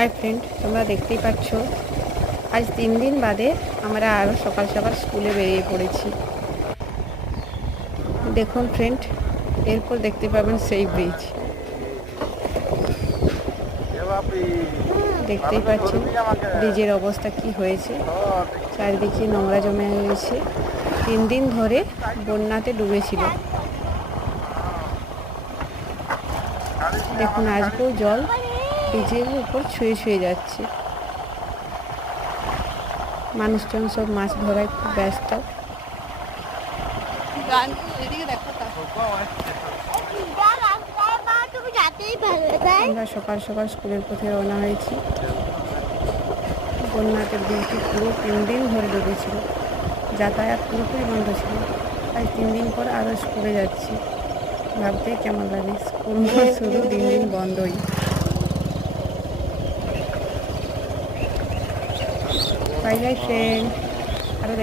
Hi friend, তোমরা দেখতেই পাচ্ছ আজ 3 দিন বাদে আমরা আরও সকাল সকাল স্কুলে বেরিয়ে পড়েছি। দেখুন ফ্রেন্ড, এরপর দেখতে পাবেন সেই ব্রিজ। দেখতেই পাচ্ছেন ব্রিজের অবস্থা কি হয়েছে, চারিদিকে নোংরা জমে রয়েছে। 3 দিন ধরে বন্যাতে ডুবেছিল। দেখুন আজকেও জল ব্রিজের উপর ছুঁয়ে ছুঁয়ে যাচ্ছে। মানুষজন সব মাছ ধরায় খুব ব্যস্ত। আমরা সকাল সকাল স্কুলের পথে রওনা হয়েছি। বন্যাতে ব্রিজটি পুরো 3 দিন ধরে ডুবেছিল, যাতায়াত পুরোপুরি বন্ধ ছিল। আজ 3 দিন পর আরও স্কুলে যাচ্ছি, ভাবতেই কেমন লাগে। স্কুল শুধু 3 দিন বন্ধই। Bye bye friend.